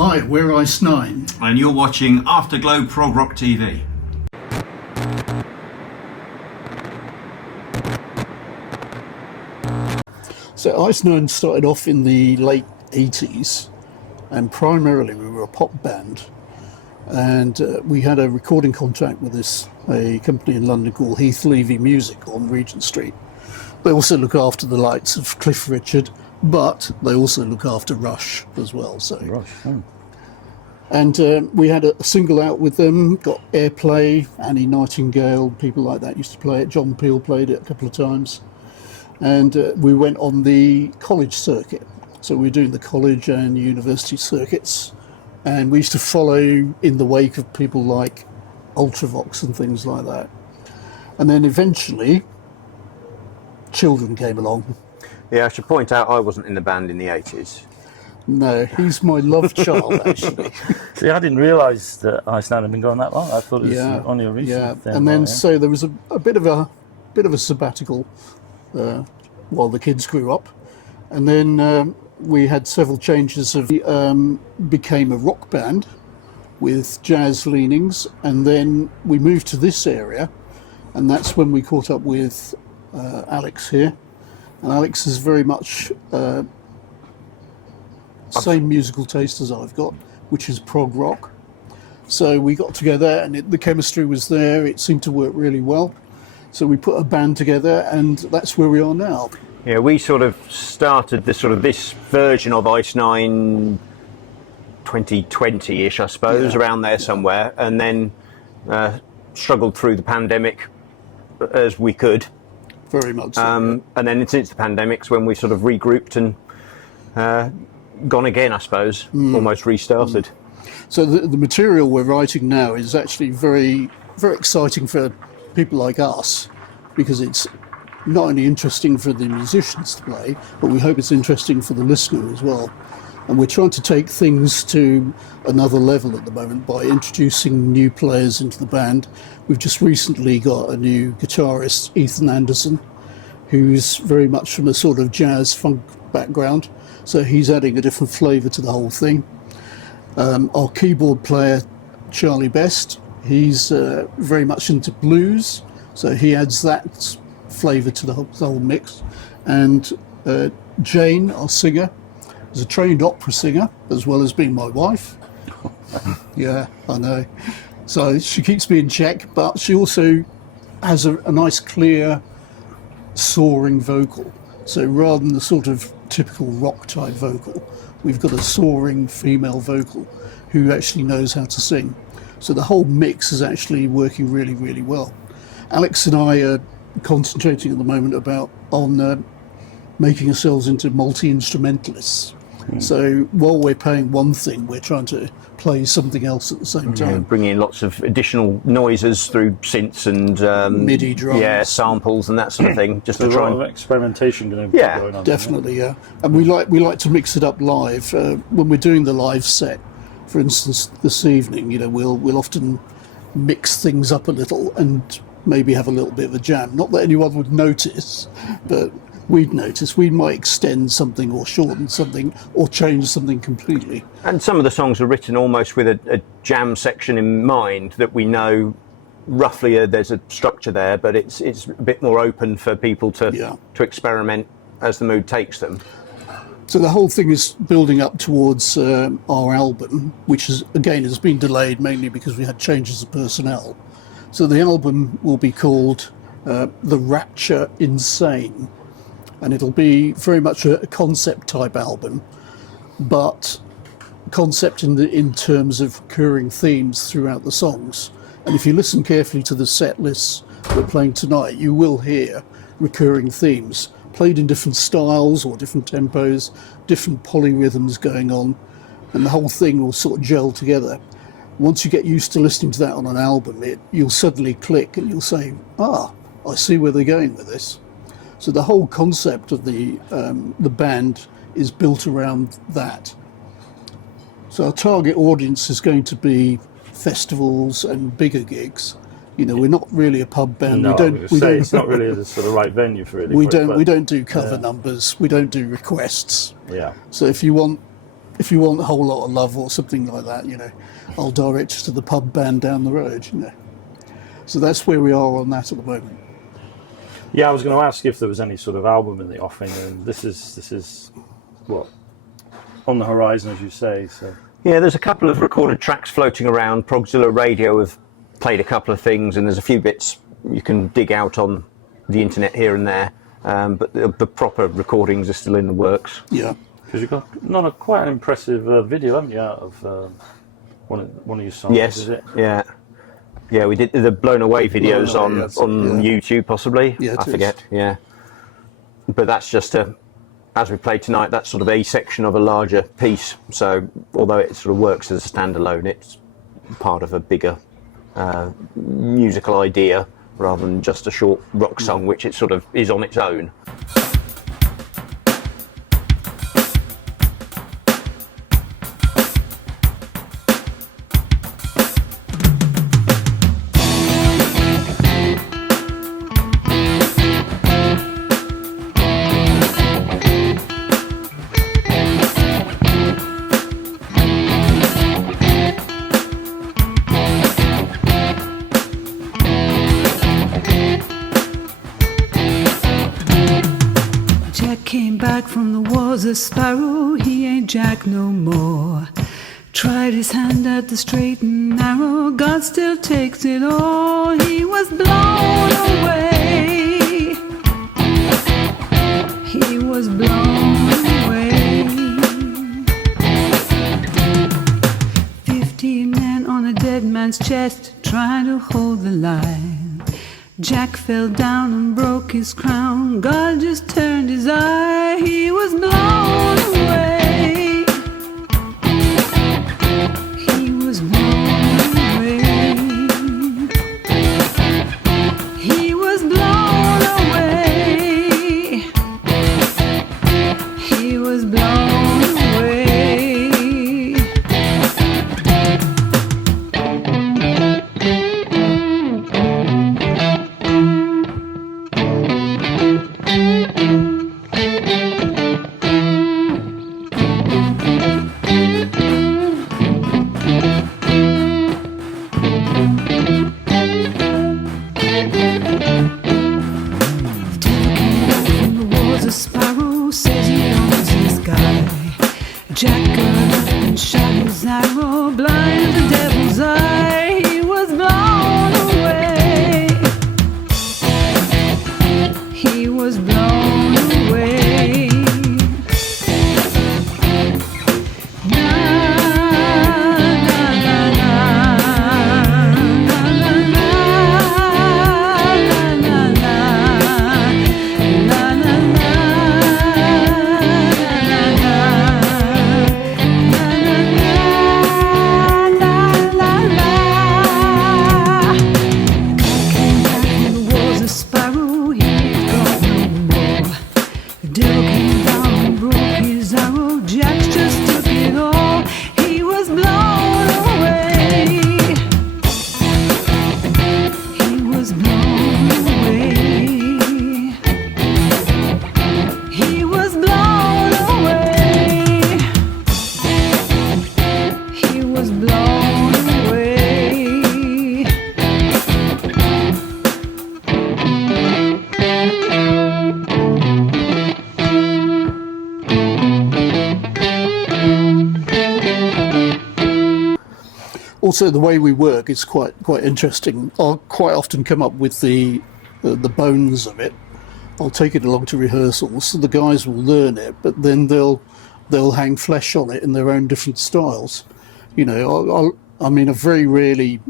Hi, we're Ice 9. And you're watching Afterglow Prog Rock TV. So Ice 9 started off in the late 80s, and primarily we were a pop band. And we had a recording contract with a company in London called Heath Levy Music on Regent Street. They also look after the likes of Cliff Richard, but they also look after Rush as well. So Rush, oh. And we had a single out with them, got airplay. Annie Nightingale, people like that used to play it. John Peel played it a couple of times. And we went on the college circuit. So we were doing the college and university circuits. And we used to follow in the wake of people like Ultravox and things like that. And then eventually, Children came along. Yeah, I should point out I wasn't in the band in the 80s. No, he's my love child, actually. See, I didn't realise that Ice 9 had been going that long. I thought it was only a recent thing. And then so there was a bit of a sabbatical while the kids grew up, and then we had several changes. We became a rock band with jazz leanings, and then we moved to this area, and that's when we caught up with Alex here. And Alex is very much same musical taste as I've got, which is prog rock. So we got together, and the chemistry was there. It seemed to work really well. So we put a band together, and that's where we are now. Yeah, we sort of started this version of Ice 9 2020-ish, I suppose, around there somewhere, and then struggled through the pandemic as we could. Very much so. And then since the pandemic's when we sort of regrouped and gone again, I suppose, almost restarted. So the material we're writing now is actually very, very exciting for people like us, because it's not only interesting for the musicians to play, but we hope it's interesting for the listener as well. And we're trying to take things to another level at the moment by introducing new players into the band. We've just recently got a new guitarist, Ethan Anderson, who's very much from a sort of jazz funk background. So he's adding a different flavour to the whole thing. Our keyboard player, Charlie Best, he's very much into blues. So he adds that flavour to the whole mix. And Jane, our singer, is a trained opera singer, as well as being my wife. Yeah, I know. So she keeps me in check, but she also has a nice, clear, soaring vocal. So rather than the sort of typical rock type vocal, we've got a soaring female vocal who actually knows how to sing. So the whole mix is actually working really, really well. Alex and I are concentrating at the moment on making ourselves into multi-instrumentalists. So while we're playing one thing, we're trying to play something else at the same time. Bringing in lots of additional noises through synths and MIDI drums, samples and that sort of thing, just to try and experimentation going on. Definitely, And we like to mix it up live when we're doing the live set. For instance, this evening, we'll often mix things up a little and maybe have a little bit of a jam. Not that anyone would notice, but we'd notice. We might extend something or shorten something or change something completely. And some of the songs are written almost with a jam section in mind, that we know roughly there's a structure there, but it's a bit more open for people to experiment as the mood takes them. So the whole thing is building up towards our album, which has been delayed mainly because we had changes of personnel. So the album will be called The Rapture Insane. And it'll be very much a concept type album, but concept in terms of recurring themes throughout the songs. And if you listen carefully to the set lists we're playing tonight, you will hear recurring themes played in different styles or different tempos, different polyrhythms going on, and the whole thing will sort of gel together. Once you get used to listening to that on an album, you'll suddenly click and you'll say, I see where they're going with this. So the whole concept of the band is built around that. So our target audience is going to be festivals and bigger gigs. We're not really a pub band. No, it's not really the sort of right venue for it. We don't do cover numbers. We don't do requests. Yeah. So if you want if you want a whole lot of love or something like that, you know, I'll direct you to the pub band down the road, you know. So that's where we are on that at the moment. Yeah, I was going to ask if there was any sort of album in the offing, and this is what, on the horizon, as you say. So yeah, there's a couple of recorded tracks floating around. Progzilla Radio have played a couple of things, and there's a few bits you can dig out on the internet here and there. But the proper recordings are still in the works. Yeah, because you've got quite an impressive video, haven't you, out of one of your songs? Yes, is it? Yeah, we did the Blown Away videos on YouTube, possibly. Yeah, I forget. Yeah, but that's just as we play tonight, that's sort of a section of a larger piece. So although it sort of works as a standalone, it's part of a bigger musical idea rather than just a short rock song, which it sort of is on its own. A sparrow, he ain't Jack no more. Tried his hand at the straight and narrow, God still takes it all. He was blown away. He was blown away. 15 men on a dead man's chest, trying to hold the line. Jack fell down and broke his crown. God just turned his eye. He was blown away. He was blown away. He was blown away. He was blown away. Jack got up and shot his arrow, blind the devil's eye. He was blown away. He was blown away. Na na na na na na na na na na na. Also, the way we work is quite interesting. I'll quite often come up with the bones of it. I'll take it along to rehearsals, so the guys will learn it, but then they'll hang flesh on it in their own different styles. You know, I mean, I very rarely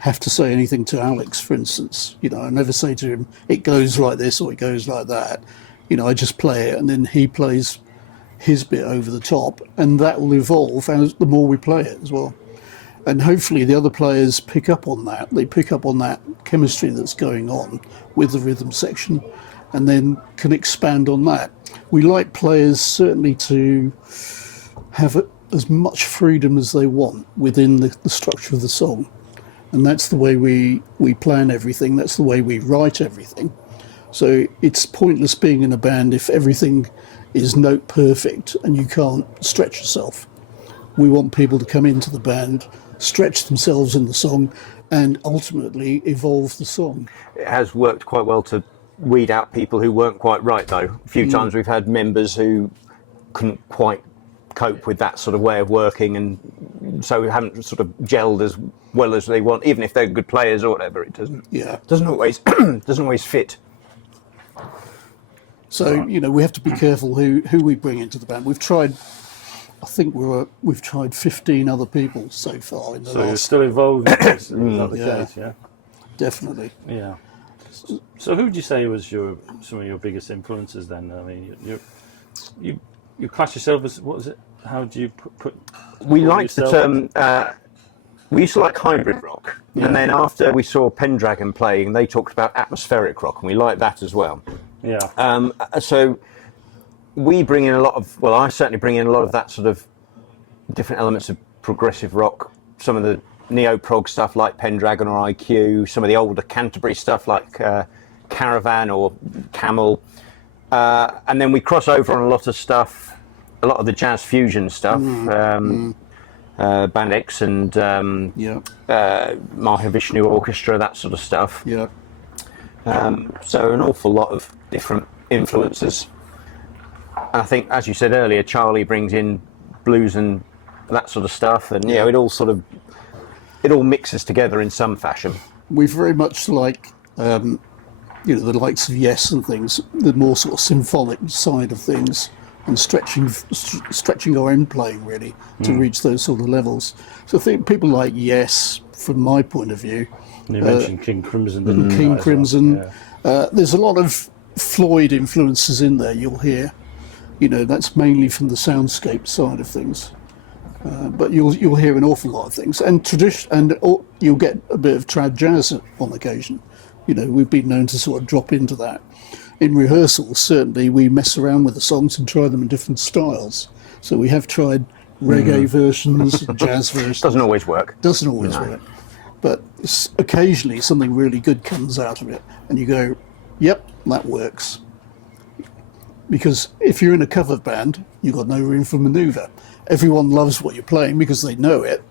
have to say anything to Alex, for instance. You know, I never say to him, it goes like this or it goes like that. You know, I just play it and then he plays his bit over the top, and that will evolve as the more we play it as well. And hopefully the other players pick up on that. They pick up on that chemistry that's going on with the rhythm section and then can expand on that. We like players certainly to have as much freedom as they want within the structure of the song. And that's the way we plan everything. That's the way we write everything. So it's pointless being in a band if everything is note perfect and you can't stretch yourself. We want people to come into the band, stretch themselves in the song, and ultimately evolve the song. It has worked quite well to weed out people who weren't quite right, though. A few times we've had members who couldn't quite cope with that sort of way of working, and so we haven't sort of gelled as well as they want, even if they're good players or whatever. It doesn't always doesn't always fit. So we have to be careful who we bring into the band. We've tried, I think we've tried 15 other people so far in the So last. you're still involved in this? Is that the Yeah. case? Yeah. Definitely. Yeah. So who would you say was some of your biggest influences then? I mean, you class yourself as, what is it? How do you put We liked the yourself? term. We used to like hybrid rock, and then after we saw Pendragon playing, they talked about atmospheric rock, and we liked that as well. Yeah. So we bring in a lot of, well, I certainly bring in a lot of that sort of different elements of progressive rock, some of the neo-prog stuff like Pendragon or IQ, some of the older Canterbury stuff like Caravan or Camel, and then we cross over on a lot of stuff, a lot of the jazz fusion stuff, Band X and Mahavishnu Orchestra, that sort of stuff. Yeah. So an awful lot of different influences. And I think, as you said earlier, Charlie brings in blues and that sort of stuff, and it all mixes together in some fashion. We very much like, the likes of Yes and things, the more sort of symphonic side of things, and stretching our own playing really to reach those sort of levels. So I think people like Yes, from my point of view. You mentioned King Crimson. didn't you, King as well? Crimson. Yeah. There's a lot of Floyd influences in there. You'll hear, that's mainly from the soundscape side of things. But you'll hear an awful lot of things, and you'll get a bit of trad jazz on occasion. We've been known to sort of drop into that. In rehearsals, certainly we mess around with the songs and try them in different styles. So we have tried reggae versions, jazz versions. Doesn't always work. Doesn't always work. But occasionally something really good comes out of it, and you go, "Yep, that works." Because if you're in a cover band, you've got no room for manoeuvre. Everyone loves what you're playing because they know it.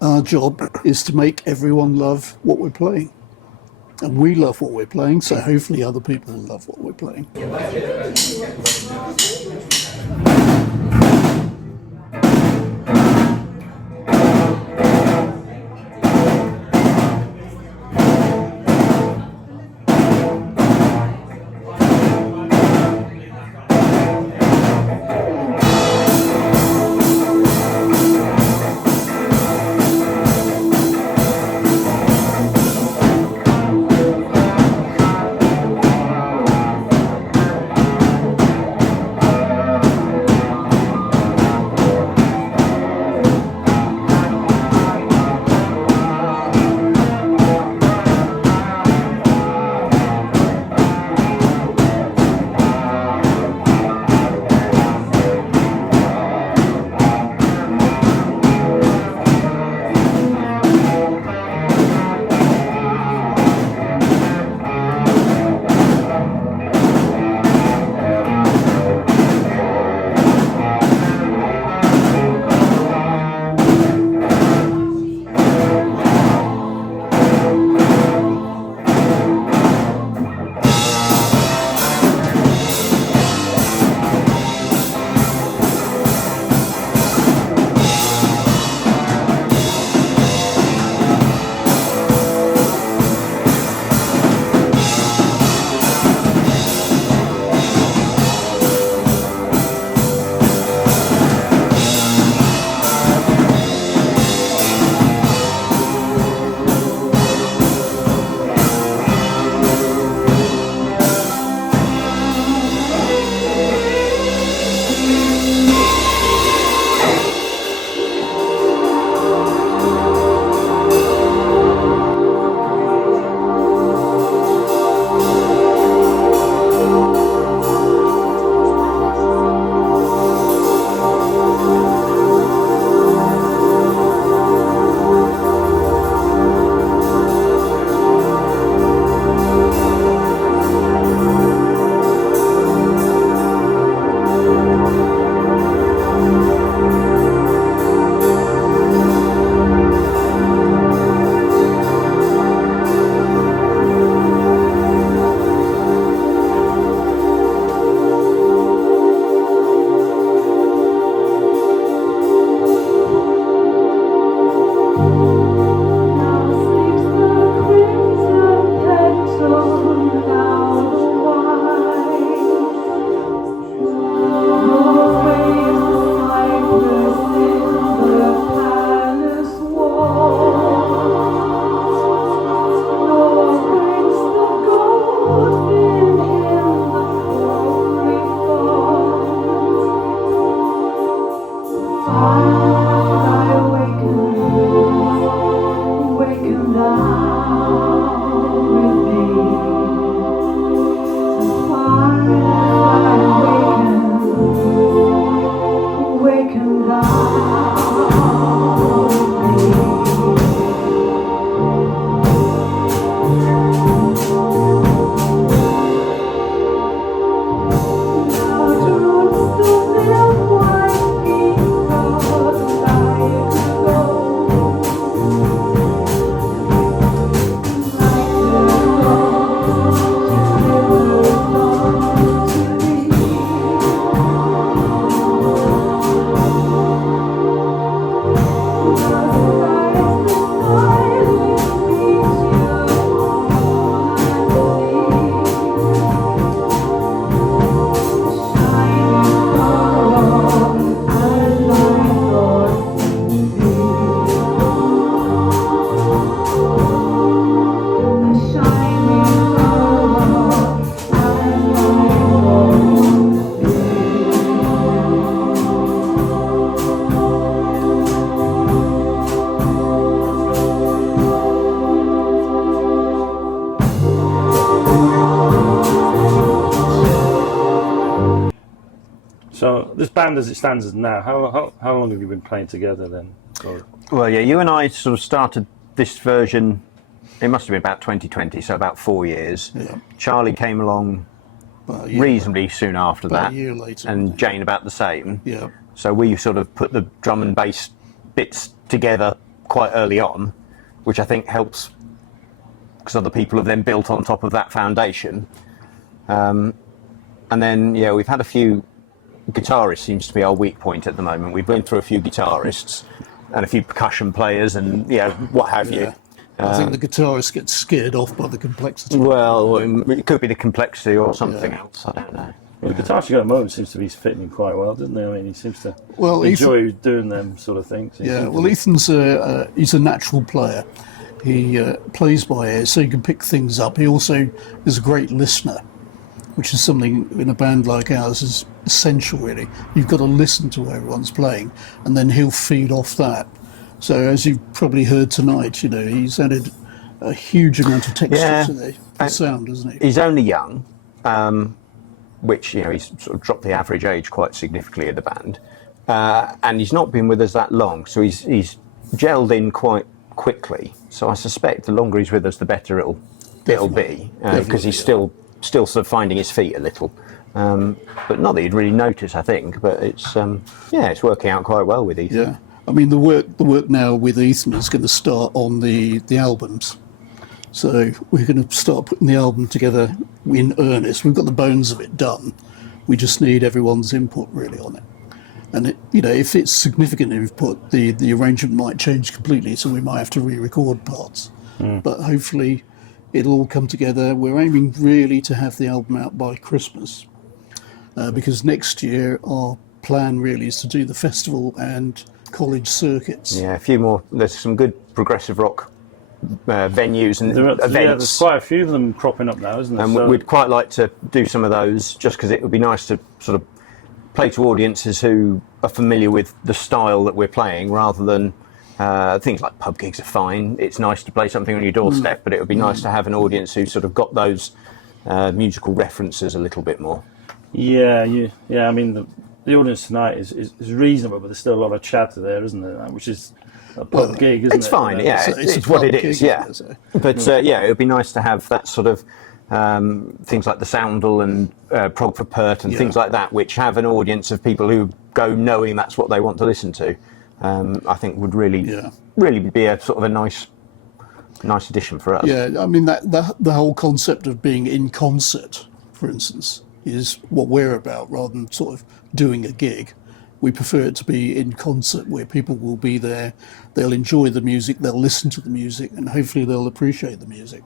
Our job is to make everyone love what we're playing. And we love what we're playing, so hopefully other people will love what we're playing. So this band, as it stands now, how long have you been playing together then? Or... Well, yeah, you and I sort of started this version. It must have been about 2020, so about 4 years. Yeah. Charlie came along reasonably soon after about that, a year later, and Jane about the same. Yeah. So we sort of put the drum and bass bits together quite early on, which I think helps because other people have then built on top of that foundation. And then, yeah, we've had a few. Guitarist seems to be our weak point at the moment. We've been through a few guitarists and a few percussion players and what have you. I think the guitarist gets scared off by the complexity. Well, it could be the complexity or something else. I don't know. Well, the guitarist you got at the moment seems to be fitting in quite well, doesn't he? I mean, he seems to enjoy doing them sort of things. Yeah, well, Ethan's he's a natural player. He plays by ear, so he can pick things up. He also is a great listener, which is something in a band like ours is essential, really. You've got to listen to what everyone's playing, and then he'll feed off that. So as you've probably heard tonight, he's added a huge amount of texture to the sound, hasn't he? He's only young, which, he's sort of dropped the average age quite significantly of the band. And he's not been with us that long, so he's gelled in quite quickly. So I suspect the longer he's with us, the better it'll be, because he's still sort of finding his feet a little. But not that you'd really notice, I think, but it's working out quite well with Ethan. Yeah, I mean the work now with Ethan is going to start on the albums. So we're going to start putting the album together in earnest. We've got the bones of it done. We just need everyone's input really on it. And if it's significant input, the arrangement might change completely, so we might have to re-record parts. But hopefully it'll all come together. We're aiming really to have the album out by Christmas, because next year our plan really is to do the festival and college circuits. Yeah, a few more. There's some good progressive rock venues and events. Yeah, there's quite a few of them cropping up now, isn't there? And we'd quite like to do some of those, just because it would be nice to sort of play to audiences who are familiar with the style that we're playing, rather than things like pub gigs are fine. It's nice to play something on your doorstep, but it would be nice to have an audience who sort of got those musical references a little bit more. Yeah. I mean, the audience tonight is reasonable, but there's still a lot of chatter there, isn't there? Which is a pub gig, isn't it? It's fine, yeah. It's what it is, yeah. But it would be nice to have that sort of things like the Soundle and Prog for Pert and things like that, which have an audience of people who go knowing that's what they want to listen to. I think would really be a sort of a nice addition for us. Yeah, I mean the whole concept of being in concert, for instance, is what we're about, rather than sort of doing a gig. We prefer it to be in concert, where people will be there, they'll enjoy the music, they'll listen to the music, and hopefully they'll appreciate the music.